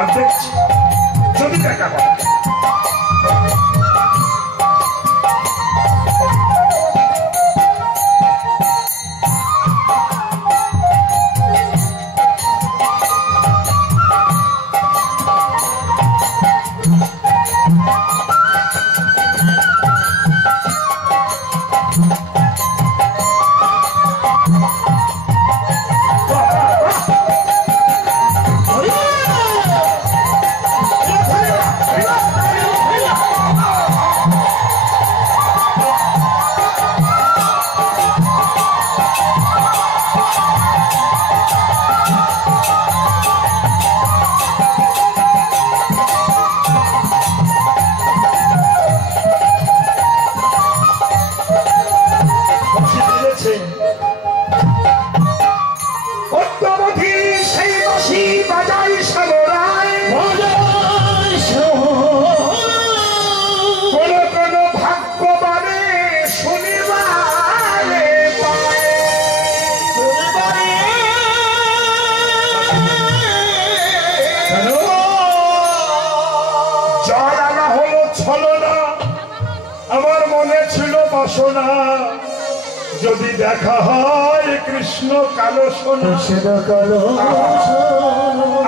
আমি দেখছি যদি দেখা হয়। যদি দেখা হয় কৃষ্ণ কালো সোনা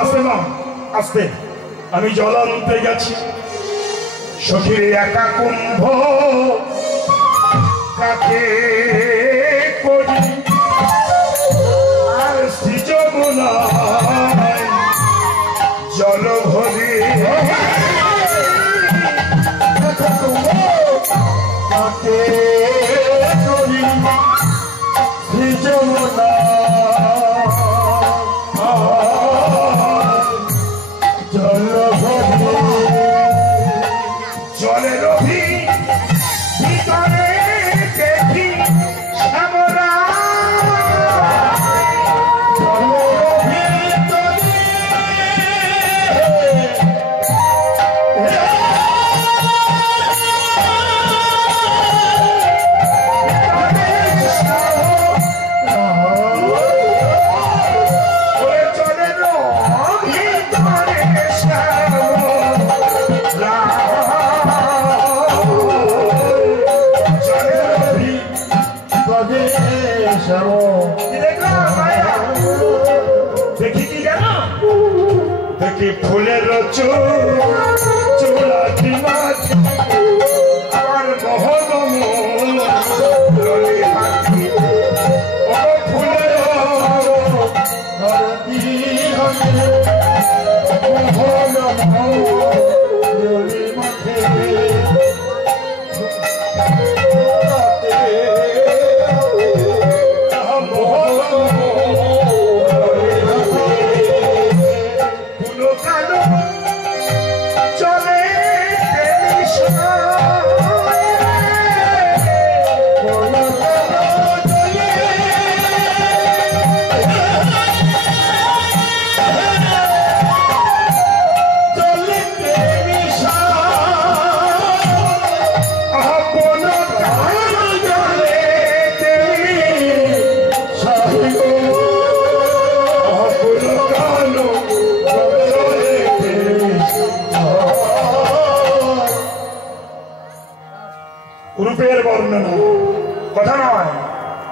আসতে না আসতে আমি জল আনতে গেছি সখীর একা কুম্ভ কাকে করি আর যমুনায় জল ভরি কাকে ফুলের চূড়া আমার মোহন রূপের বর্ণনা কথা নয়,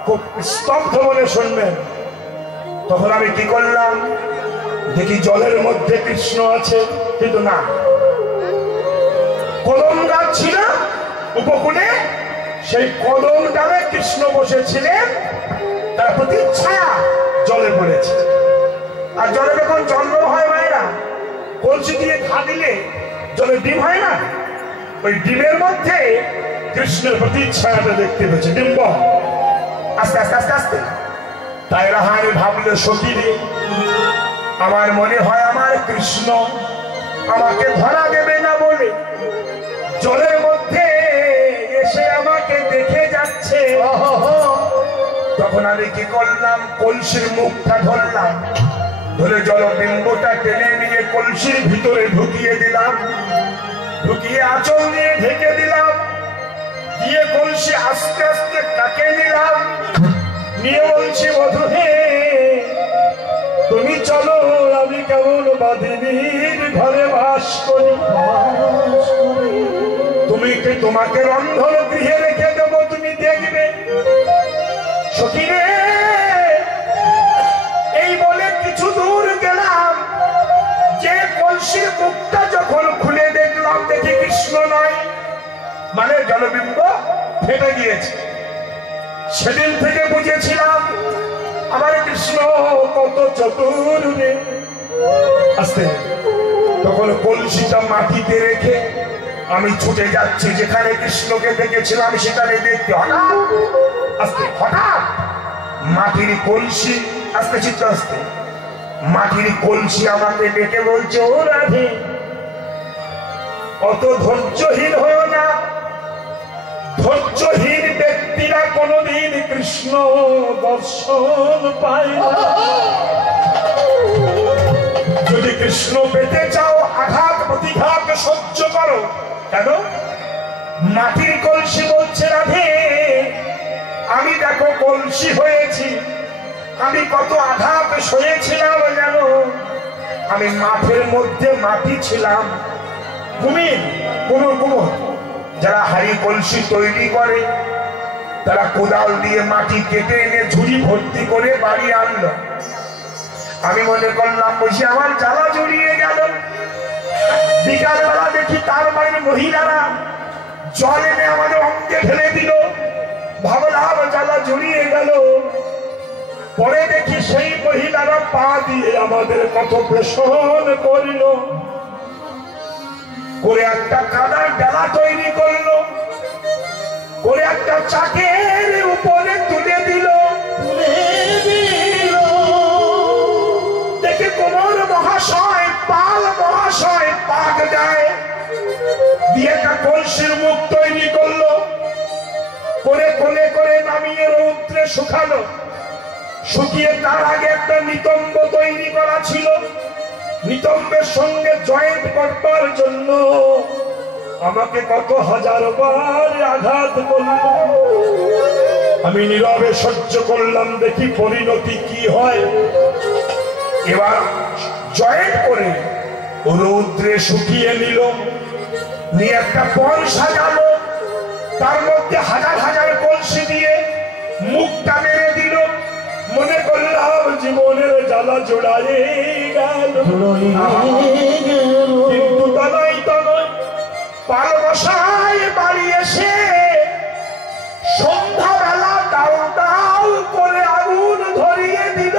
খুব স্তব্ধ বলে শুনবেন। তখন আমি কি করলাম, দেখি জলের মধ্যে কৃষ্ণ আছে, কিন্তু না, কদম গাছ ছিল উপকূলে, সেই কদম ডালে কৃষ্ণ বসেছিলেন, তার প্রতিচ্ছায়া জলে পড়েছে। আর জলে যখন জন্ম হয় মায়েরা, কলসি দিয়ে ঘা দিলে জলে ডিম হয় না, ওই ডিমের মধ্যে কৃষ্ণের প্রতিচ্ছায়াটা দেখতে পেয়েছে, ডিম্ব আস্তে আস্তে আস্তে আস্তে। তাই রাহানি ভাবলে সখী রে, আমার মনে হয় আমার কৃষ্ণ আমাকে ধরা দেবে না বলে জলের মধ্যে এসে আমাকে দেখে যাচ্ছে। তখন আমি কি করলাম, কলসির মুখটা ধরলাম, ধরে জলবিম্বটা টেনে নিয়ে কলসির ভিতরে ঢুকিয়ে দিলাম, ঢুকিয়ে আঁচল দিয়ে ঢেকে দিলাম, দিয়ে কলসি আস্তে আস্তে কাকে নিলাম, নিয়ে বলছি বধূ হে তোমাকে রন্ধন গৃহে রেখে দেবো, তুমি দেখবে। সখী রে, এই বলে কিছু দূর গেলাম, যে কলসির মুখটা যখন খুলে দেখলাম, দেখি কৃষ্ণ নয়, মানে জলবিম্ব ফেটে গিয়েছে। সেদিন থেকে বুঝেছিলাম আমার কৃষ্ণ কত চতুর রে। আস্তে তখন কলসিটা মাটিতে রেখে আমি ছুটে যাচ্ছি, যেখানে কৃষ্ণকে দেখেছিলাম সেখানে দেখতে হঠাৎ মাটির কলসি, আস্তে চিত্ত আস্তে, মাটির কলসি আমাকে ডেকে বলছে, ও রাধে, অত ধৈর্যহীন হয়েও না। ধৈর্যহীন ব্যক্তিরা কোনদিন কৃষ্ণ দর্শন পায় না। যদি কৃষ্ণ পেতে চাও, আঘাত প্রতিঘাত সহ্য করো। কেন? মাটির কলসি বলছে, রাধে আমি দেখো কলসি হয়েছি, আমি কত আঘাত সয়েছিলাম জানো। আমি মাঠের মধ্যে মাটি ছিলাম, কুমুর যারা হাড়ি কলসি তৈরি করে, তারা কোদাল দিয়ে মাটি কেটে এনে ঝুড়ি ভর্তি করে বাড়ি আনলো। আমি মনে করলাম বসে আমার জ্বালা জড়িয়ে গেল। বিকালবেলা দেখি তার বাড়ির মহিলারা জল এনে আমাদের অঙ্গে ঢেলে দিল। ভাবলাম জ্বালা জড়িয়ে গেল। পরে দেখি সেই মহিলারা পা দিয়ে আমাদের কত প্রেষণ করল, করে একটা কাদার ডালা তৈরি করলো, করে একটা চাকের উপরে তুলে দিল। দেখে কোমর মহাশয়, পাল মহাশয় পাক যায়, দিয়ে একটা কলসির মুখ তৈরি করলো, করে কোলে করে নামিয়ে রৌদ্রে শুকালো। শুকিয়ে তার আগে একটা নিতম্ব তৈরি করা ছিল। নিতম্বের সঙ্গে জয়েন্ট করবার জন্য আমাকে কত হাজার বার আঘাত করল। আমি নীরবে সহ্য করলাম, দেখি পরিণতি কি হয়। এবার জয়েন্ট করে রৌদ্রে শুকিয়ে নিল, নিয়ে একটা পণ সাজালো, তার মধ্যে হাজার হাজার কলসি দিয়ে মুখটা মেরে দিল। মনে করলাম জীবনের জ্বালা জোড়ায় গেল, কিন্তু তা নয়। পাল মশাই বাড়ি এসে সন্ধ্যাবেলা ডাল ডাল করে আগুন ধরিয়ে দিল।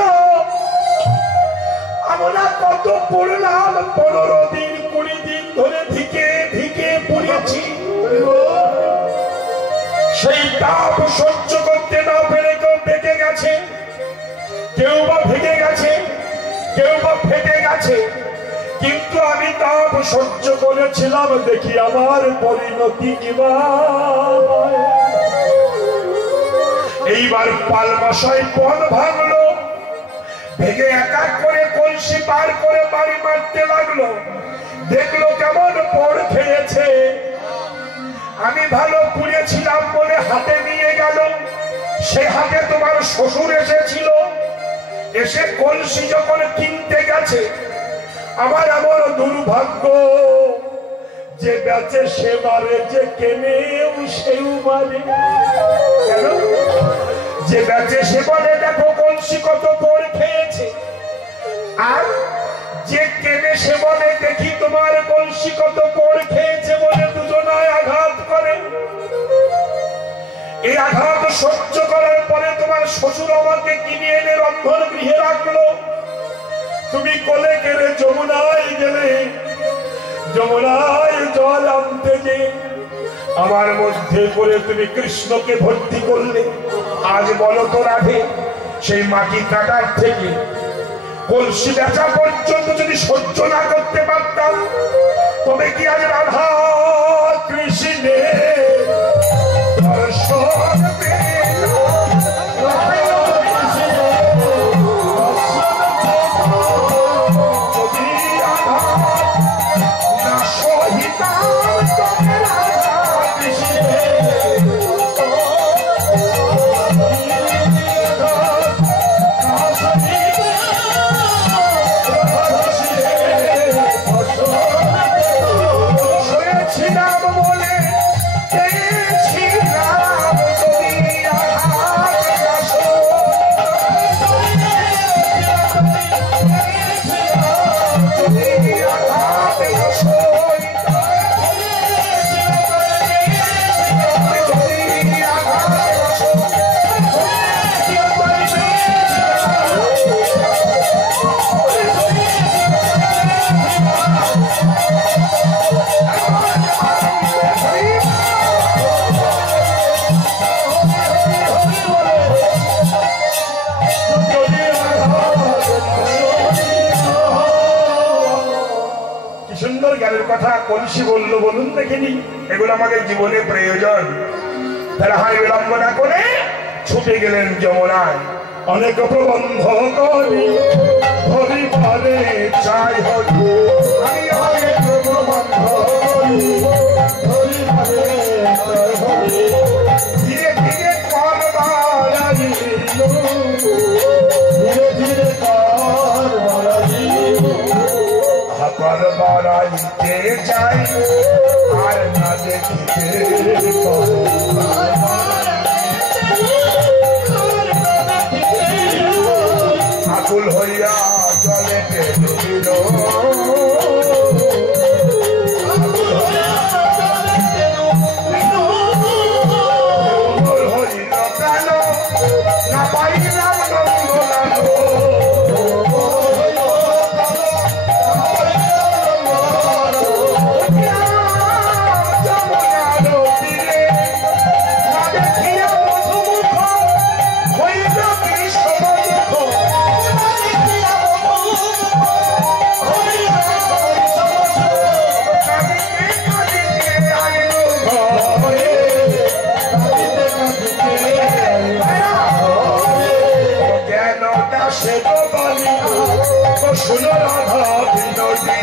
আমরা কত পড়লাম, 15 দিন 20 দিন ধরে ধিকে ধিকে পড়েছি। সেই তাপ সহ্য করতে না পেরে কেউ বেঁকে গেছে, কেউ বা ভেঙে গেছে, কেউ বা ফেটে গেছে, কিন্তু আমি তাপ সহ্য করেছিলাম। দেখি আমার পরিণতি কিবার। এইবার পাল মশাই পণ ভাঙলো, ভেঙে এক এক করে কলসি বার করে বাড়ি মারতে লাগলো। দেখলো কেমন পড় খেয়েছে। আমি ভালো পুড়েছিলাম বলে হাতে নিয়ে গেল। সে হাতে তোমার শ্বশুর এসেছিল, এসে কলসি যখন কিনতে গেছে, আমার এমন দুর্ভাগ্য যে বেচে সে মারে, যে কেনেও সেও মারে। কেন? যে বেচে সে বলে দেখো কলসি কত পড় খেয়েছে, আর যে কেনে সে বলে দেখি তোমার কলসি কত পড় খেয়েছে, বলে দুজনায় আঘাত করে। এই আঘাত সহ্য করার পরে তোমার শ্বশুর আমাকে কিনে এনে রন্ধন গৃহে রাখলো। তুমি কোলে গেলে, যমুনায় গেলে, যমুনায় জল আনতে যে আমার মধ্যে করে তুমি কৃষ্ণকে ভর্তি করলে। আজ বলো তো রাধে, সেই মাটি কাটার থেকে কলসি বেচা পর্যন্ত যদি সহ্য না করতে পারতাম, তবে কি আজ রাধা কৃষ্ণের দর্শন বলে কথা কলসি বললো বলুন দেখিনি? এগুলো আমাদের জীবনে প্রয়োজন। তারা হাই বিলম্ব না করে ছুটে গেলেন যমুনায়। অনেক প্রবন্ধ করি হরি পারে চাই হরি, আমি অনেক প্রবন্ধ করি হরি পারে চাই হরি। ধীরে ধীরে কর বাড়াই, ধীরে ধীরে কর বাড়াই, কর বাড়াইতে যাই আর না দেখিতে আকুল হইয়া চলে ডুবিল, হইল কেন না পাইলাম নন্দলালো, শুনো রাধা বিনোদী,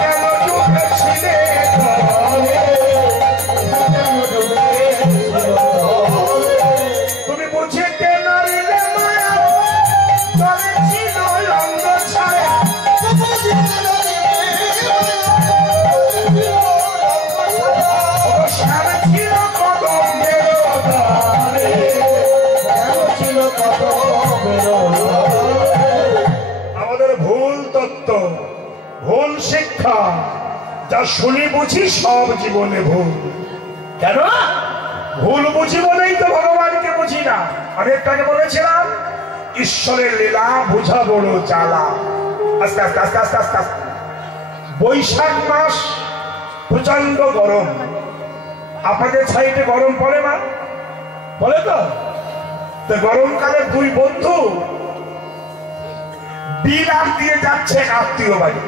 কেন ডুবেছিলে তুমি বুঝিতে নারিলে মায়া, চলেছিল রঙ্গ ছায়া, ছিল কদমের আমাদের ভুল তত্ত্ব, ভুল শিক্ষা, যা শুনি বুঝি সব জীবনে ভুল। কেন ভুল বুঝি বলেই তো ভগবানকে বুঝি না। আমি একটাকে বলেছিলাম ঈশ্বরের লীলা বুঝা বড় জ্বালা। আস্তে আস্তে আস্তে আস্তে আস্তে আস্তে বৈশাখ মাস, প্রচন্ড গরম। আপনাদের সাইডে গরম পড়ে না? বলে তো গরমকালে দুই বন্ধু বিলাপ দিয়ে যাচ্ছে আত্মীয় বাড়ি,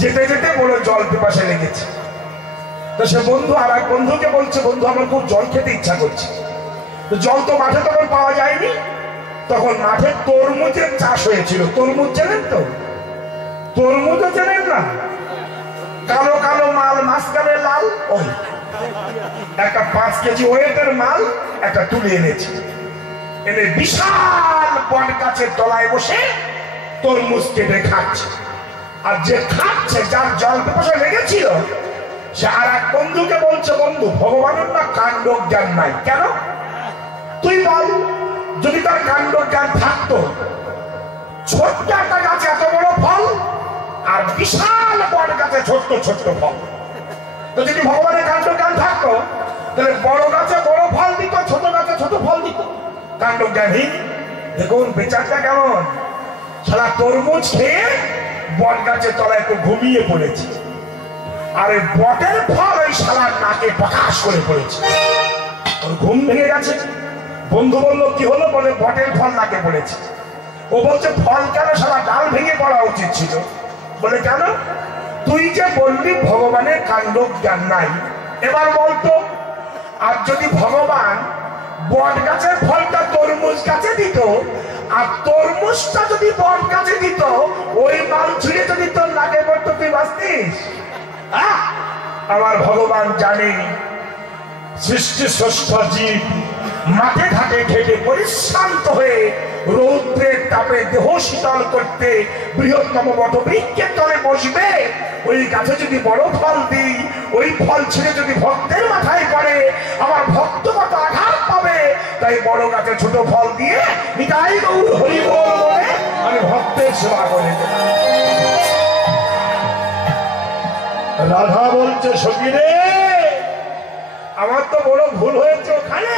যেতে যেতে বড় জল পিপাসে লেগেছে। তো সে বন্ধু আর এক বন্ধুকে বলছে, বন্ধু আমার খুব জল খেতে ইচ্ছা করছে। তো জল তো মাঠে তখন পাওয়া যায়নি, তখন মাঠে তরমুজের চাষ হয়েছিল। তরমুজ চেনেন তো? তরমুজও চেনেন না? কালো কালো মাল, মাঝখানে লাল। ওই একটা 5 কেজি ওয়েটের মাল একটা তুলে এনেছে, এনে বিশাল বট গাছের তলায় বসে তরমুজ কেটে খাচ্ছে। আর যে খাচ্ছে, যার জল পিপাসা লেগেছিল, সে আর এক বন্ধুকে বলছে, বন্ধু ভগবানের না কাণ্ড জ্ঞান নাই। কেন? তুই বল, যদি তার কাণ্ড জ্ঞান থাকতো, ছোট্ট একটা গাছে এত বড় ফল আর বিশাল বট গাছে ছোট্ট ছোট্ট ফল, তো যদি ভগবানের কাণ্ড জ্ঞান থাকতো তাহলে বড় গাছে বড় ফল দিত, ছোট গাছে ছোট ফল দিত। কাণ্ড জ্ঞানহীন। দেখুন বেচারটা কেমন, সারা তরমুজ খেয়ে বট গাছের তলায় একটু ঘুমিয়ে পড়েছে, আর এই বটের ফল ওই শালার নাকে প্রকাশ করে পড়েছে। ওর ঘুম ভেঙে গেছে। বন্ধু বলল কি হলো? বলে বটের ফল নাকে পড়েছে। ও বলছে ফল কেন, শালা ডাল ভেঙে পড়া উচিত ছিল। বলে কেন? তুই যে বললি ভগবানের কাণ্ড জ্ঞান নাই, এবার বলতো আর যদি ভগবান বট গাছের ফলটা তরমুজ গাছে দিত, আর তরমুজটা যদি বট গাছে দিত, ওই মাল ছুঁড়ে যদি তোর নাকে পড়তো, তুই বাঁচতিস? আমার ভগবান জানে সৃষ্টি ষষ্ঠ জীব মাঠে ঘাটে খেটে পরিশ্রান্ত হয়ে রৌদ্রের তাপে দেহ শীতল করতে বৃহত্তম বটবৃক্ষের তলে বসবে। ওই গাছে যদি বড় ফল দিই, ওই ফল ছিঁড়ে যদি ভক্তের মাথায় পড়ে, আমার ভক্ত কত আঘাত পাবে। তাই বড় গাছে ছোট ফল দিয়ে নিতাই গৌর হরি বল বলে আমি ভক্তের সেবা করে। রাধা বলছে, সখী রে, আমার তো বড় ভুল হয়েছে ওখানে।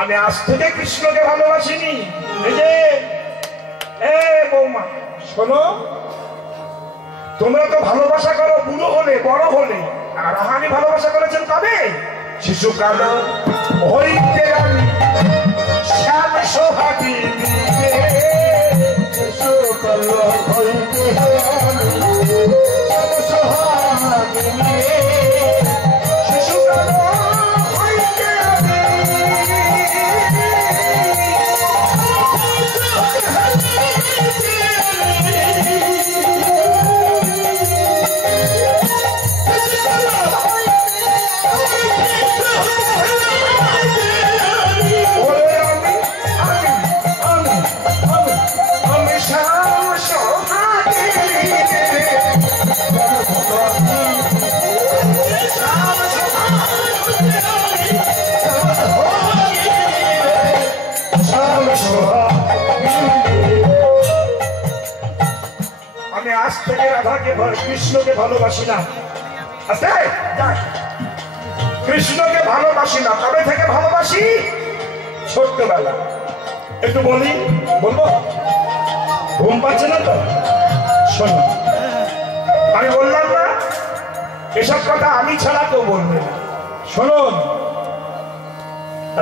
আমি আজ থেকে কৃষ্ণকে ভালোবাসিনি। এই যে বৌমা শোনো, তোমরা তো ভালোবাসা করো বুড়ো হলে, বড় হলে, আর রাহানি ভালোবাসা করেছেন কবে? শিশুকাল হইতে আমি শ্যাম সোহাগী আজ থেকে রাধাকে কৃষ্ণকে ভালোবাসি না, কৃষ্ণকে ভালোবাসি না। কবে থেকে ভালোবাসি? ছোট্টবেলা। একটু বলি, বলবো? ঘুম পাচ্ছে না তো? শোনো, আমি বললাম না এসব কথা আমি ছাড়া কেউ বলবে না। শুনুন,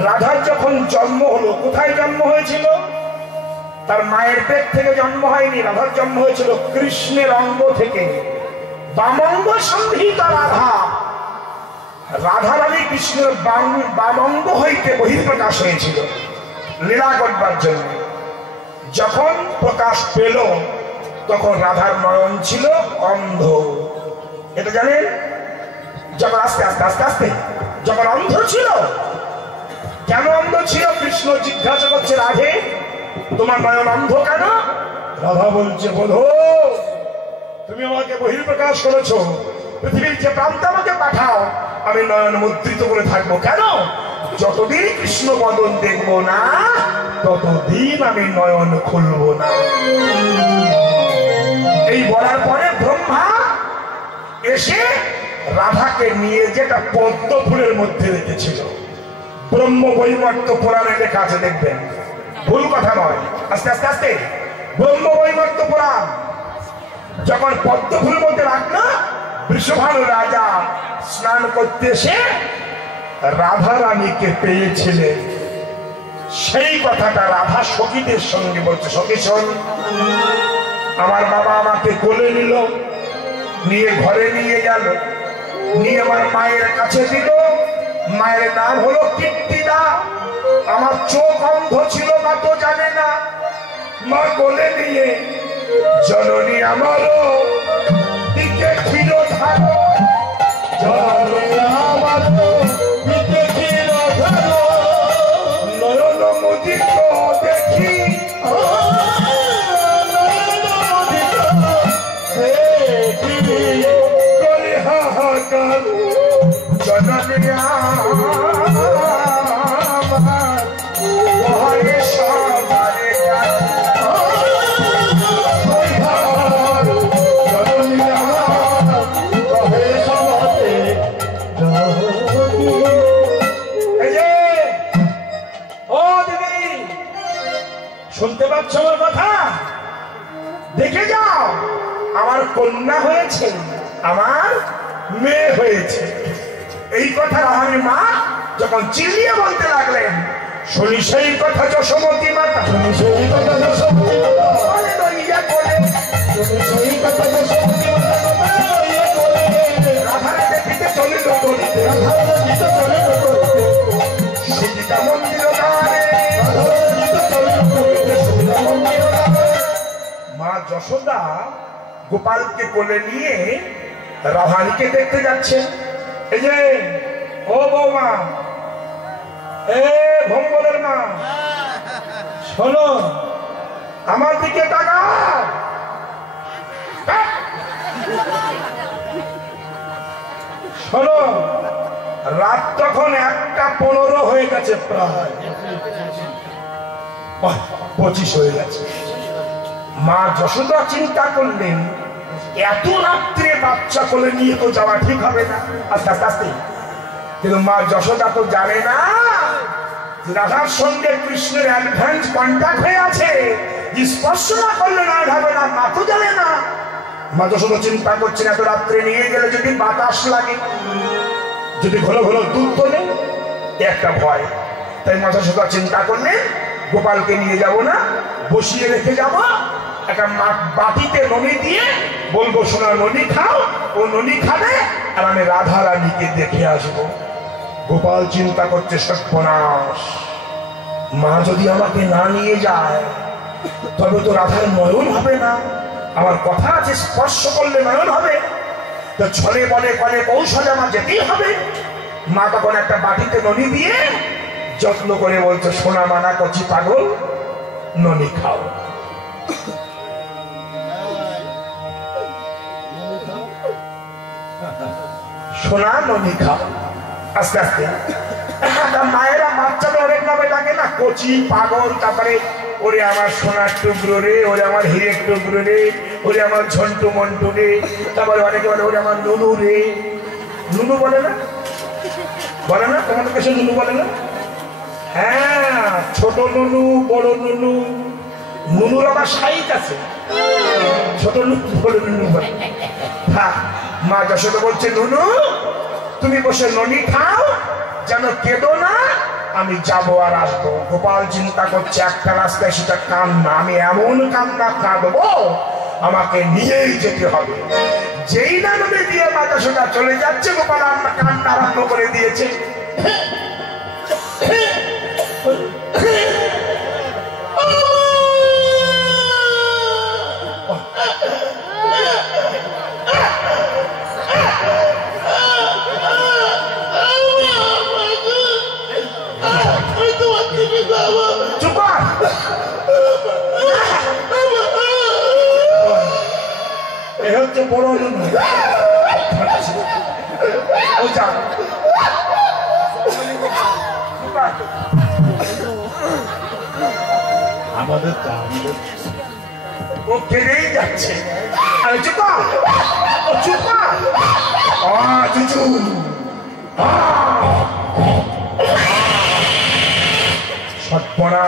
রাধার যখন জন্ম হলো, কোথায় জন্ম হয়েছিল? তার মায়ের পেট থেকে জন্ম হয়নি, রাধার জন্ম হয়েছিল কৃষ্ণের অঙ্গ থেকে। বামঙ্গ সন্ধিতা রাধা, রাধা রানী কৃষ্ণের বামঙ্গ হইতে বহিঃপ্রকাশ হয়েছিল লীলা করবার জন্য। যখন প্রকাশ পেল তখন রাধার নয়ন ছিল অন্ধ। এটা জানেন? যখন আস্তে আস্তে আস্তে আস্তে যখন অন্ধ ছিল, কেন অন্ধ ছিল? কৃষ্ণ জিজ্ঞাসা করছে, রাধে তোমার নয়ন অন্ধ কেন? রাধা বলছে, বলো তুমি আমাকে বহিঃপ্রকাশ করেছো, পৃথিবীর যে প্রান্তে আমাকে পাঠাও, আমি নয়ন মুদ্রিত করে থাকবো। কেন? যতদিন কৃষ্ণ বদন দেখবো না ততদিন আমি নয়ন খুলবো না। এই বলার পরে ব্রহ্মা এসে রাধাকে নিয়ে যেটা পদ্ম ফুলের মধ্যে রেখেছিল। ব্রহ্ম বৈবর্ত পুরাণে লেখা আছে, দেখবেন, ভুল কথা নয়। আস্তে আস্তে আস্তে ব্রহ্ম বৈবর্ত পুরাণ যখন পদ্ম ফুলের মধ্যে রাখলো, বৃষভানু রাজা স্নান করতে এসে রাধা রানীকে পেয়েছিলেন। সেই কথাটা রাধা সখীদের সঙ্গে বলছে, সখী শোন, আমার বাবা আমাকে কোলে নিল, নিয়ে ঘরে নিয়ে গেল, নিয়ে আমার মায়ের কাছে দিল। মায়ের নাম হলো কীর্তিদা। আমার চোখ অন্ধ ছিল, মা তো জানে না। মা কোলে নিয়ে জননী আমারও দিকে ছিল ধারো, জননী আমারও দিকে ছিল ধারো, নয়ন মুদিত দেখি, কলি হাহাকার, জননী আমার ওহারে সবারে শুনতে পাচ্ছ আমার কথা? দেখে যাও, আমার কন্যা হয়েছে, আমার মেয়ে হয়েছে। এই কথা রাহানি মা যখন চিল্লিয়ে বলতে লাগলেন, শুনি সেই কথা যশোমতী মাতা, শুনি সেই কথা যশোমতী মাতা, রাধারে দেখিতে চলিল করিতে, সীতা মন্দির মা যশোদা গোপালকে কোলে নিয়ে রাধানীকে দেখতে যাচ্ছে। এই যে, ও বৌমা, এ ভঙ্গলের মা, শোনো, আমার দিকে তাকাও। শোনো, রাত তখন 1:15 হয়ে গেছে, প্রায় 25 হয়ে গেছে। মা যশোদা চিন্তা করলেন, এত রাত্রে বাচ্চা কোলে নিয়ে তো যাওয়া ঠিক হবে না, আস্তে আস্তে আস্তে। কিন্তু মা যশোদা তো জানে না রাধার সঙ্গে কৃষ্ণের অ্যাডভান্স কন্ট্যাক্ট হয়ে আছে, যে স্পর্শ না করলে না হবে না, মা তো জানে না। মা যশোদা চিন্তা করছেন, এত রাত্রে নিয়ে গেলে যদি বাতাস লাগে, যদি ঘন ঘন দুধ তোলে, একটা ভয়। তাই মা যশোদা চিন্তা করলেন, গোপালকে নিয়ে যাব না, বসিয়ে রেখে যাব, একটা বাটিতে ননি দিয়ে বলবো সোনা ননি খাও, ও ননি খাবে আর আমি রাধা রানীকে দেখে আসবো। গোপাল চিন্তা করছে সর্বনাশ, মা যদি আমাকে না নিয়ে যায় তবে তো রাধার নয়ন হবে না। আমার কথা আছে স্পর্শ করলে নয়ন হবে, তো ছলে বলে কলে কৌশলে আমার যেতেই হবে। মা তখন একটা বাটিতে ননি দিয়ে যত্ন করে বলছে সোনা মানা কচি পাগল ননি খাও। সোনা ননি খাও। আস্তে আস্তে মায়েরা বাচ্চাদের অনেক নামে ডাকে না, কচি পাগল, তারপরে ওরে আমার সোনার টুকরো রে, ওরে আমার হিরের টুকরো রে, ওরে আমার ঝন্টু মন্টু রে, তারপরে অনেকে বলে ওরে আমার নুনু রে। নুনু বলে না, বলে না তোমাদের কাছে নুনু বলে না? হ্যাঁ, ছোট নুনু, বড় নুনু। নুনুর আবার সাইজ আছে, ছোট নুনু বড় নুনু বলে। হ্যাঁ, মা যশোদা বলছে নুনু তুমি বসে ননি খাও, যেন কেঁদো না, আমি যাবো আর আসবো। গোপাল চিন্তা করছে একটা রাস্তায় সেটা কান্না, আমি এমন কান্না কাঁদবো আমাকে নিয়েই যেতে হবে। যেই না নদী দিয়ে মা যশোদা চলে যাচ্ছে, গোপাল কান্না আরম্ভ করে দিয়েছে। হচ্ছে বড় নুনু। আমাদের ও কেড়েই যাচ্ছে। আরে চুপা, ও চুপা, চুচু সৎপনা।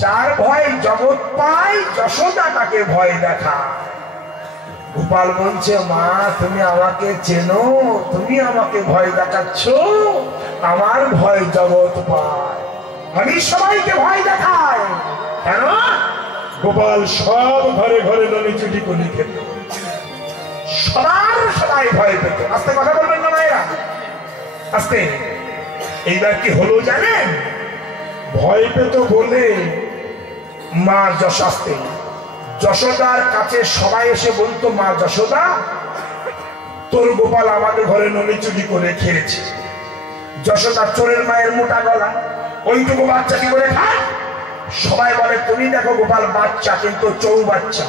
যার ভয় জগৎ পায়, যশোদা তাকে ভয় দেখা। গোপাল বলছে মা তুমি আমাকে চেনো, তুমি আমাকে ভয় দেখাচ্ছ, আমার ভয় জগৎ পায়, আমি সবাইকে ভয় দেখাই। কেন? গোপাল সব ঘরে ঘরে ননি চুটি করে খেত, সবাই ভয় পেত। আস্তে কথা বলবেন না মায়েরা, আস্তে। এইবার কি হলো জানেন? ভয় পেত বলে মা যশোদার কাছে সবাই এসে বলতো মা যশোদা তোর গোপাল আমাদের ঘরে ননি চুরি করে খেয়েছে। যশোদা চোরের মায়ের মোটা গলা, ওইটুকু বাচ্চা কি করে খায়? সবাই বলে তুমি দেখো গোপাল বাচ্চা, কিন্তু চৌ বাচ্চা।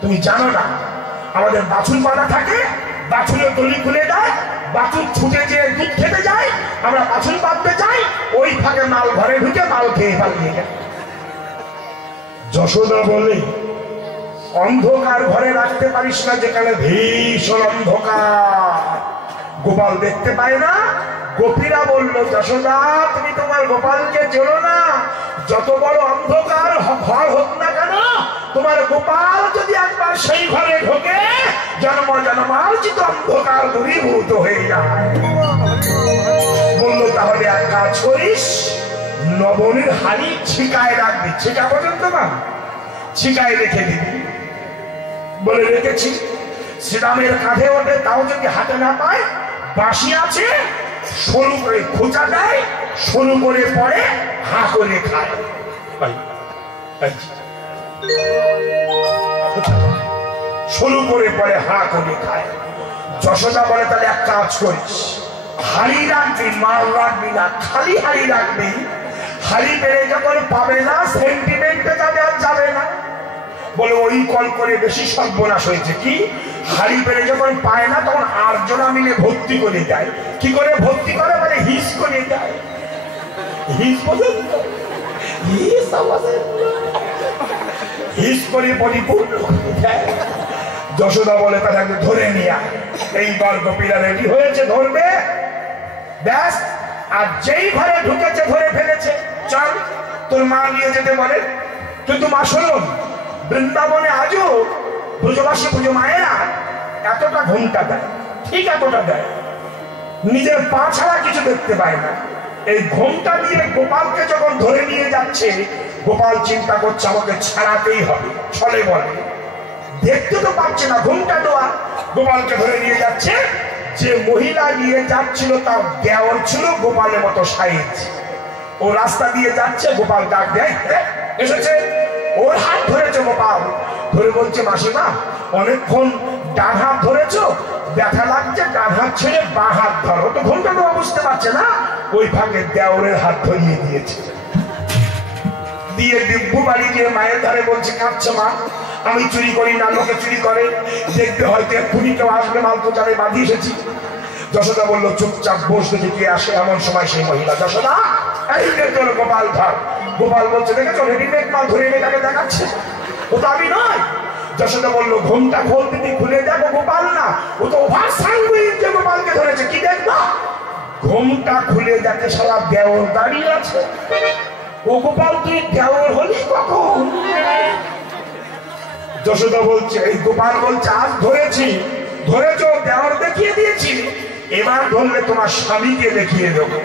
তুমি জানো না আমাদের বাছুর বাঁধা থাকে, বাছুরের দড়ি খুলে দেয়, বাছুর ছুটে যেয়ে দুধ খেতে যায়, আমরা বাছুর বাঁধতে যাই, ওই ফাঁকে মাল ঘরে ঢুকে মাল খেয়ে পালিয়ে যায়। যশোদা বলে অন্ধকার ঘরে রাখতে পারিস না, যেখানে ভীষণ অন্ধকার, গোপাল দেখতে পায় না। গোপীরা বলল যশোদা তুমি তোমার গোপালকে চেনো না, যত বড় অন্ধকার ঘর হোক না কেন, তোমার গোপাল যদি একবার সেই ঘরে ঢোকে জন্ম জন্মার্জিত অন্ধকার দূরীভূত হয়ে যায়। বললো তাহলে এক কাজ করিস, নবনীর হাড়ি ছিকায় রাখবি, ছিকা পর্যন্ত না, ছিকায় রেখে দিবি। বলে রেখেছি। শ্রীরামের কাঁধে ওঠে, তাও যদি হাতে না পায়, বাঁশি আছে, সরু করে খোঁচা দেয়, সরু করে পড়ে, হা করে খায়। সরু করে পড়ে, হা করে খায়। যশোদা বলে তাহলে এক কাজ করিস, হাড়ি রাখবি, মাল রাখবি না, খালি হাড়ি রাখবি। হাড়ি পেরে যখন পাবে না, সেন্টিমেন্টে যাবে আর যাবে না। বলে ওই কল করে বেশি সর্বনাশ হয়েছে। কি? হাড়ি পেরে যখন পায় না তখন 8 জনা মিলে ভর্তি করে দেয়। কি করে ভর্তি করে? মানে হিস করে দেয়। হিস পর্যন্ত হিস করে পরিপূর্ণ করে দেয়। যশোদা বলে তাকে ধরে নিয়ে আয়। এইবার গোপীরা রেডি হয়েছে, ধরবে, ব্যাস। আর যেই ঘরে ঢুকেছে ধরে ফেলেছে। চল তোর মা নিয়ে যেতে বলে। কিন্তু মা শোনো, বৃন্দাবনে আজও ব্রজবাসী পুজো মায়েরা এতটা ঘুমটা দেয়, ঠিক এতটা দেয়, নিজের পা ছাড়া কিছু দেখতে পায় না। এই ঘুমটা দিয়ে গোপালকে যখন ধরে নিয়ে যাচ্ছে, গোপাল চিন্তা করছে আমাকে ছাড়াতেই হবে, ছলে বলে দেখতে তো পাচ্ছে না, ঘুমটা দেওয়া। গোপালকে ধরে নিয়ে যাচ্ছে। যে মহিলা নিয়ে যাচ্ছিল তার দেওর ছিল গোপালের মতো সাইজ। ও রাস্তা দিয়ে যাচ্ছে, গোপাল ডাক দেয়, এসেছে। ওর হাত ধরেছে গোপাল, ধরে বলছে মাসিমা অনেকক্ষণ ডান হাত ধরেছো, ব্যথা লাগছে, ডান হাত ছেড়ে বাঁ হাত ধরো। তো ঘুমটা দেওয়া বুঝতে পারছে না, ওই ভাগে দেওরের হাত ধরিয়ে দিয়েছে। দিয়ে দিব্যু বাড়ি গিয়ে মায়ের ধারে বলছে, কাঁদছে মা আমি চুরি করি না, লোকে চুরি করে, দেখবে হয়তো এক্ষুনি কেউ আসবে, মাল তো জানে বাঁধিয়ে এসেছি। যশোদা বললো চুপচাপ বসতে থেকে আসে। এমন সময় সেই মহিলা, যশোদা এই তোর গোপাল ধর। গোপাল বলছে দেখেছো রেডিমেড মাল ধরে এনে তাকে দেখাচ্ছে, ও তো আমি নয়। যশোদা বললো ঘুমটা খোলতে তুই খুলে দেখো গোপাল না, ও তো ওভার সানগুইন যে গোপালকে ধরেছে, কি দেখবা? ঘুমটা খুলে দেখে শালা দেওর দাঁড়িয়ে আছে। ও গোপাল তুই দেওর হলি কখন? যশোদা বলছে, এই গোপাল বলছে আজ ধরেছি। ধরেছ, দেওর দেখিয়ে দিয়েছি, এবার ধরলে তোমার স্বামীকে দেখিয়ে দেবো।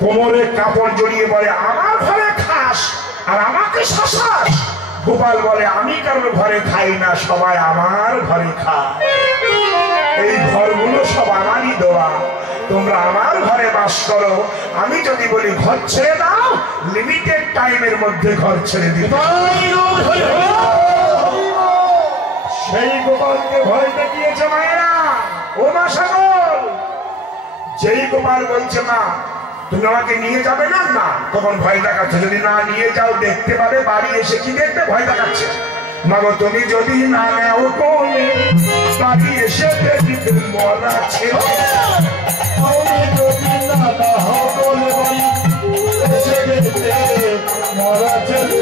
কোমরে কাপড় জড়িয়ে বলে আমার ঘরে খাস আর আমাকে শাসাস। গোপাল বলে আমি কারোর ঘরে খাই না, সবাই আমার ঘরে খায়। এই ঘরগুলো সব আমারই দেওয়া, তোমরা আমার ঘরে বাস করো। আমি যদি বলি ঘর ছেড়ে দাও, লিমিটেড টাইমের মধ্যে ঘর ছেড়ে দিবে। সেই গোপালকে ভয় দেখিয়েছে মায়েরা। ও মা সাগর, যেই গোপাল বলছে মা তুমি আমাকে নিয়ে যাবে না, না তখন ভয় দেখাচ্ছে, যদি না নিয়ে যাও দেখতে পাবে, বাড়ি এসে কি দেখবে, ভয় দেখাচ্ছে। মাগো তুমি যদি না নেও কোলে, বাড়ি এসে দেখবে মরা ছেলে। মরা ছেলে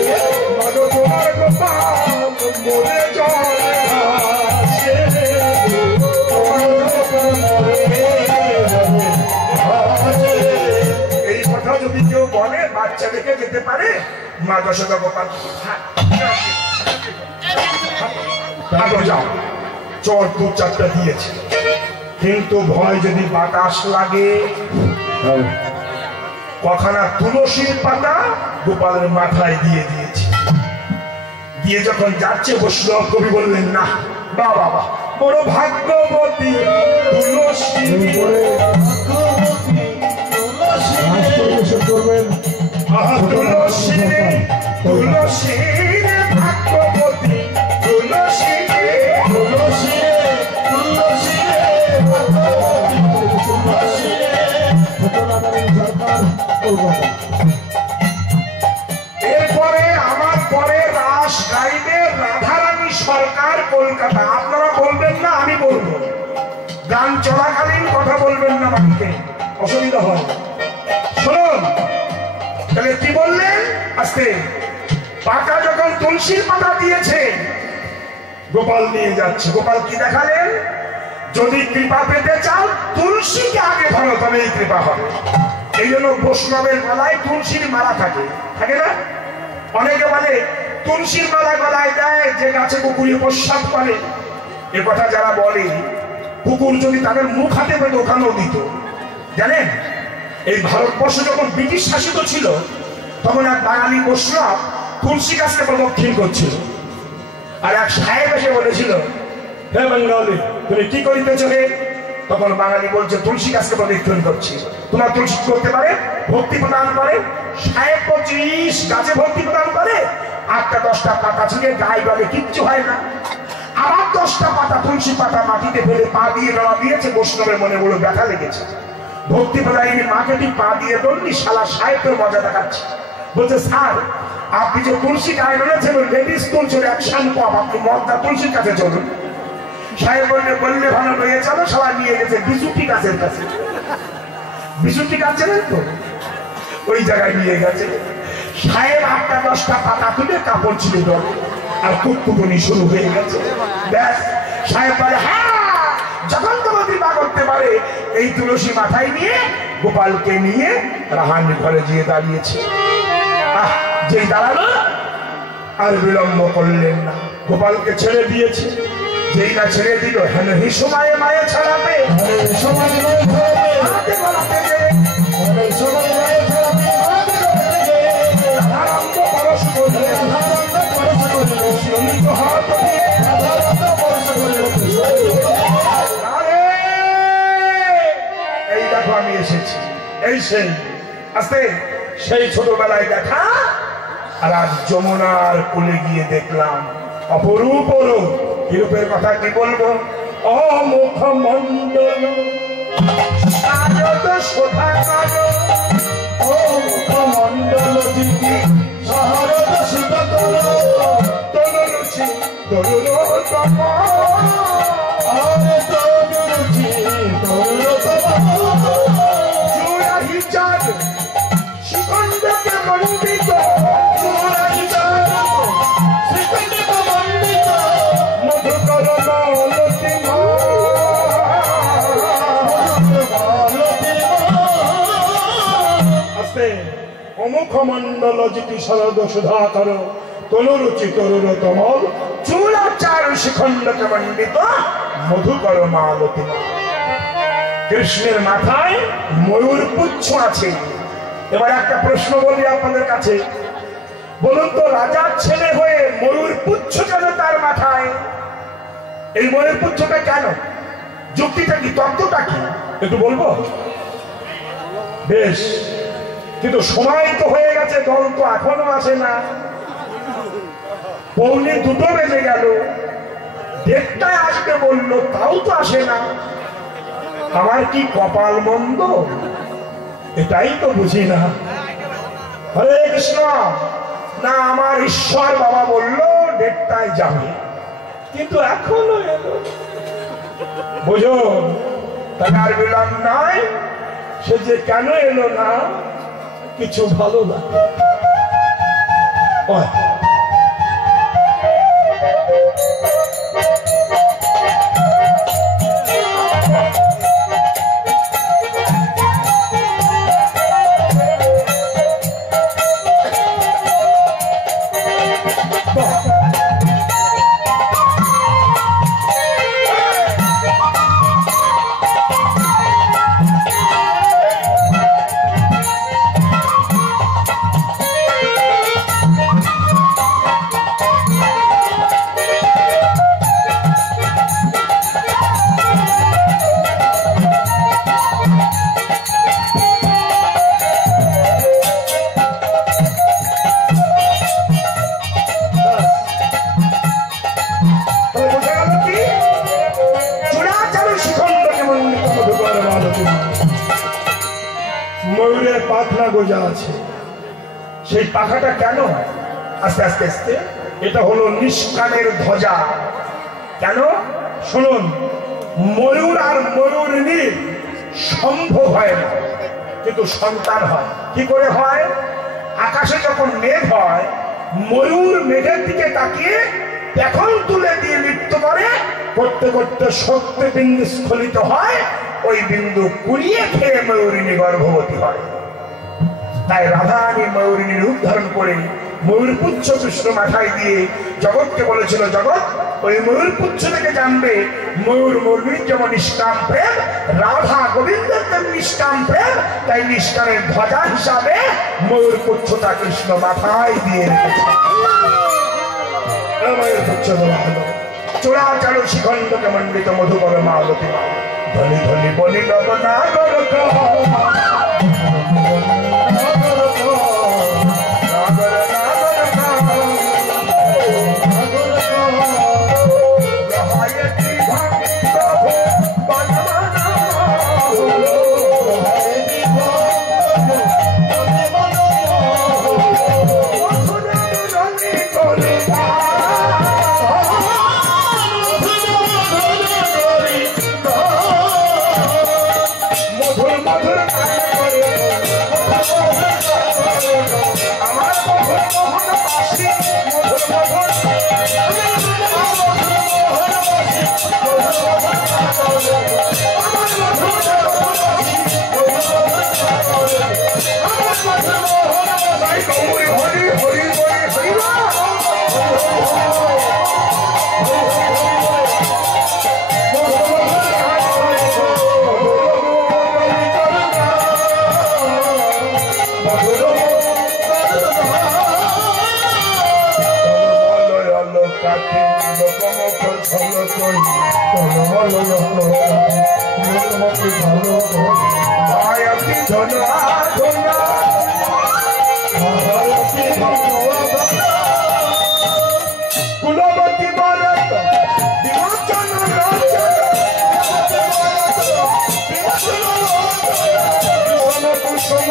মাগো তোমার গোপাল মরে চলে। এই কথা যদি কেউ বলে বাচ্চা দেখে যেতে পারে। মা যশোদা গোপাল যাও, চর দু চারটা দিয়েছে, কিন্তু ভয় যদি বাতাস লাগে। কখানা তুলসীর পাতা গোপালের মাথায় দিয়ে দিয়েছে। দিয়ে যখন যাচ্ছে বৈষ্ণব কবি বললেন না বা বাবা বড় ভাগ্যবতী তুলসী, তুলসী তুলসী ভাগ্যবতী তুলসী, তুলসী তুলসী এরপরে আমার পরে রাস গাইবে রাধারানী সরকার কলকাতা। আপনারা বলবেন না, আমি বলবো। গান চলাকালীন কথা বলবেন না, বাড়িতে অসুবিধা হয়। শুনুন তাহলে কি বললেন, আস্তে পাতা যখন তুলসীর পাতা দিয়েছে গোপাল নিয়ে যাচ্ছে। গোপাল কি দেখালেন, যদি কৃপা পেতে চাও তুলসীকে আগে ধরো, তবে এই কৃপা হবে। এই জন্য বৈষ্ণবের গলায় তুলসীর মালা থাকে, থাকে না? অনেকে বলে তুলসীর মালা গলায় দেয় যে গাছে কুকুরে প্রস্রাব করে। এ কথা যারা বলে, কুকুর যদি তাদের মুখ হাতে পেত ওখানেও দিত। জানেন এই ভারতবর্ষ যখন ব্রিটিশ শাসিত ছিল তখন এক বাঙালি বৈষ্ণব তুলসী গাছকে প্রদক্ষিণ করছিল। আর এক সাহেব এসে বলেছিল, হে বেঙ্গলি তুমি কি করিতেছ হে? তখন বাঙালি বলছে তুলসী গাছকে প্রদক্ষিণ করছি। তোমার তুলসী করতে পারে, ভক্তি প্রদান করে। সাহেব বলছে গাছে ভক্তি প্রদান করে, 8টা 10টা পাতা ছিঁড়ে গায়ে গলে কিচ্ছু হয় না। আবার 10টা পাতা তুলসী পাতা মাটিতে ফেলে পা দিয়ে লড়া দিয়েছে। বৈষ্ণবের মনে বড় ব্যথা লেগেছে। ভক্তি প্রদায়ী মাকে তুই পা দিয়ে দৌড়লি, শালা সাহেবের মজা দেখাচ্ছে। বলছে স্যার আপনি যে তুলসী গায়ে রয়েছেন লেডিস তুলসীর অ্যাকশন কম, আপনি মদটা তুলসীর কাছে চলুন। সাহেব বললে বললে ভালো রয়ে চলো। সবাই নিয়ে গেছে বিশুটি গাছের কাছে। বিশুটি গাছ জানেন তো, ওই জায়গায় নিয়ে গেছে। সাহেব 8টা 10টা পাতা তুলে কাপড় ছিঁড়ে দেবে আর কুটকুটনি শুরু হয়ে গেছে। ব্যাস সাহেব বলে হ্যাঁ যখন তোমার কৃপা করতে পারে। এই তুলসী মাথায় নিয়ে গোপালকে নিয়ে রাহানি ঘরে গিয়ে দাঁড়িয়েছে। যেই দাঁড়ালো আর বিলম্ব করলেন না, গোপালকে ছেড়ে দিয়েছে। যেই না ছেড়ে দিল, হেন হি সময়ে মায়ে ছাড়াবে, আরম্ভ দেখো আমি এসেছি, এই সেই আস্তে সেই ছোটবেলায় দেখা। আর আজ যমুনার কোলে গিয়ে দেখলাম অপরূপ রূপ। কি রূপের কথা কি বলবো, অমুখ মন্ডল অমুখ মন্ডল দিদি শারদ সুতর তনুরুচি তরুরতম তনুরুচি তরুরতম চূড়াহি চাঁদ শিখণ্ডকে মণ্ডিত চূড়াহি চাঁদ শিখণ্ডকে মণ্ডিত মধুকর মালতিমা আস্তে অমুখ মন্ডল জিতি শরদ সুধাকর তনুরুচি তরুরতম চূড়াচারু শিখণ্ডকে মণ্ডিত মধুকর মালতিমা। কৃষ্ণের মাথায় ময়ূর পুচ্ছ আছে। এবার একটা প্রশ্ন বলি আপনাদের কাছে, বলুন তো রাজার ছেলে হয়ে ময়ূর পুচ্ছ কেন তার মাথায়? এই ময়ূর পুচ্ছটা কেন? যুক্তিটা কি, তত্ত্বটা কি একটু বলবো? বেশ, কিন্তু সময় তো হয়ে গেছে, দল তো এখনো আসে না। পৌনে 2 বেজে গেল, 1:30টায় আসবে বললো, তাও তো আসে না। আমার কি কপাল মন্দ, এটাই তো বুঝি না। হরে কৃষ্ণ, না আমার ঈশ্বর বাবা বললো 1:30টায় যাবে, কিন্তু এখনো এলো। বুঝো, তাহলে আর বিলম্ব নাই। সে যে কেন এলো না, কিছু ভালো লাগে। ময়ূরের পাখনা গোজা আছে, সেই পাখাটা কেন? আস্তে আস্তে আস্তে, এটা হলো নিষ্কানের ধ্বজা। কেন শুনুন, ময়ূর আর ময়ূরিনীর সম্ভব হয় না, কিন্তু সন্তান হয়। কি করে হয়? আকাশে যখন মেঘ হয়, ময়ূর মেঘের দিকে তাকিয়ে পেখম তুলে দিয়ে নৃত্য করে, করতে করতে শক্তি বিন্দু স্খলিত হয়, ওই বিন্দু কুড়িয়ে খেয়ে ময়ূরিনী গর্ভবতী হয়। তাই রাধারানী ময়ূরিনীর রূপ ধারণ করে ময়ূর পুচ্ছ কৃষ্ণ মাথায় দিয়ে জগৎকে বলেছিল, জগৎ ওই ময়ূর পুচ্ছ থেকে জানবে ময়ূর ময়ূরীর যেমন নিষ্কাম প্রেম, রাধা গোবিন্দের তেমন নিষ্কাম প্রেম। তাই নিষ্কামের ধ্বজা হিসাবে ময়ূর পুচ্ছটা কৃষ্ণ মাথায় দিয়ে রেখেছে। ময়ূর পুচ্ছ বলা হলো চূড়াচারু শিখণ্ডকে মণ্ডিত মধুকর মালতিমা। ধনি ধনি বলি নবনাগর ভালো কুলবতী বরত বিমোচন কুসুম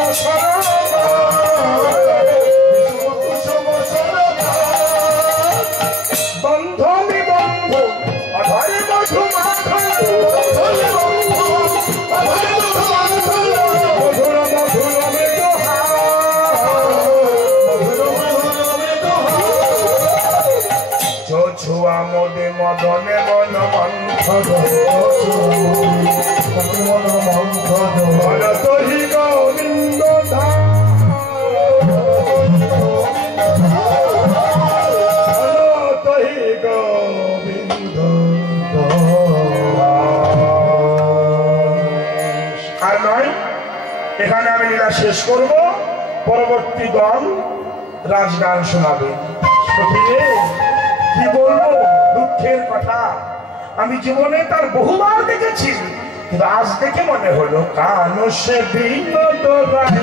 বন্ধমি বন্ধু অধরে মধু মধুর মধুর ছুয়া মোদে মদনে মন মন্থর তহি গোবিন্দ তহি গোবিন্দ। আর নয়, এখানে আমি লীলা শেষ করব, পরবর্তী দল রাজগান শোনাবে। কি বলবো, দুঃখের কথা, আমি জীবনে তার বহুবার দেখেছি, কিন্তু আজ দেখে মনে হলো কান সে বিনোদ রায়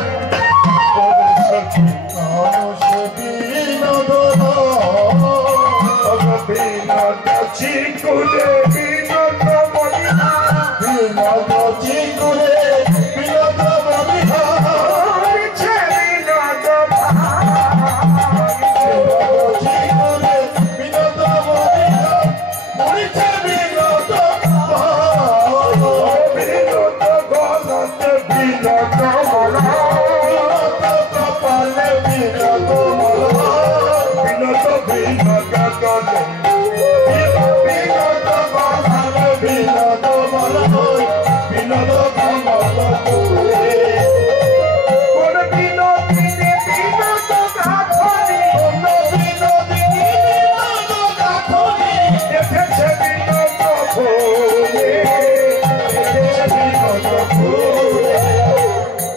বিনোদ চিকুরে বিনোদ বিনোদ চিকুরে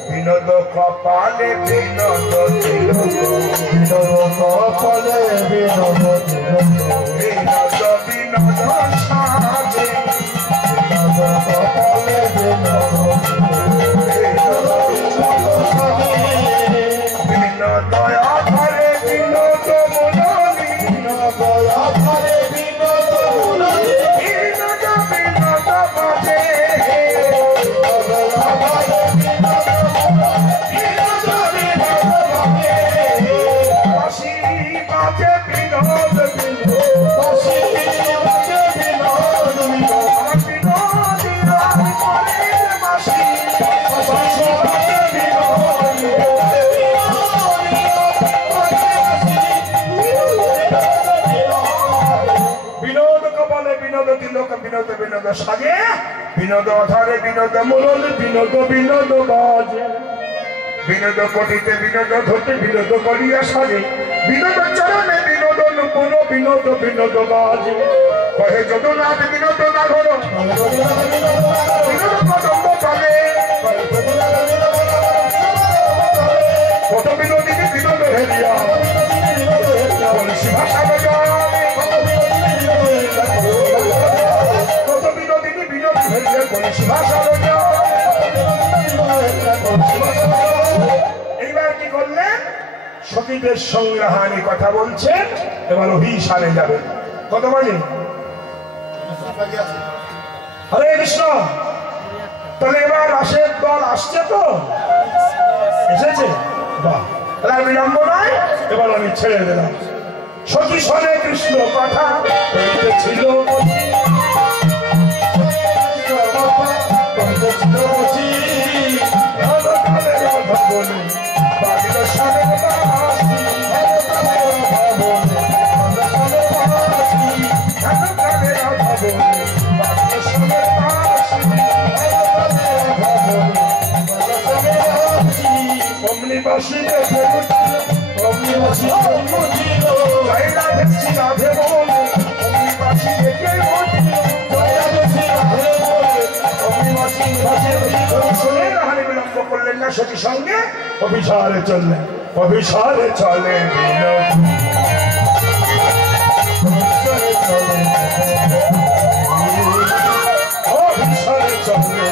বিনোদ কপালে বিনোদ কপালে বিনোদ বিনোদ বিনোদ সাজে কপালে বিনোদ আধারে বিনোদ মননি বিনোদ আধারে বিনোদ মননি বিনোদ বিনোদ বাজে বিনোদ বিনোদ সাজে বিনোদ অধারে বিনোদ মূল বিনোদ বিনোদ বাজে বিনোদ কটিতে বিনোদ ধরতে বিনোদ করিয়া সাজে বিনোদ চরণে বিনোদ নুপুর বিনোদ বিনোদ বাজে কহে যদুনাথ বিনোদ না ঘর বিনোদ কদম্ব পাবে কত বিনোদিনী বিনোদ হেরিয়া ভাষা এইবার কি করলেন, সতীদের সংগ্রহানি কথা বলছেন, এবার অভিসারে যাবে। কত বাজে? হরে কৃষ্ণ। তাহলে এবার রাসের দল আসছে, তো এসেছে, বাহ, তাহলে বিলম্ব নয়, এবার আমি ছেড়ে দিলাম। সতী সরে কৃষ্ণ কথা ছিল করলেন না, সতী সঙ্গে অভিসারে চললেন। অভিসারে চলে অভিসারে চলে